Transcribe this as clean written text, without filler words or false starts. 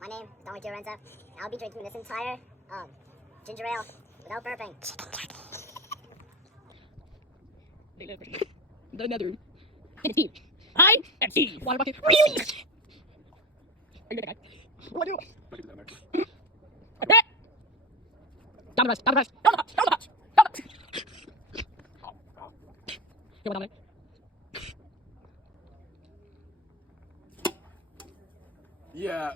My name is Dominic Fiorenza, and I'll be drinking this entire ginger ale without burping. They live the nether. And it's Steve. I am Steve. Water bucket. Really? Are you the guy? What do I do? Down the rest. Down the rest. Down the hutch. Down the hutch. Down the Here, Dominic. Yeah.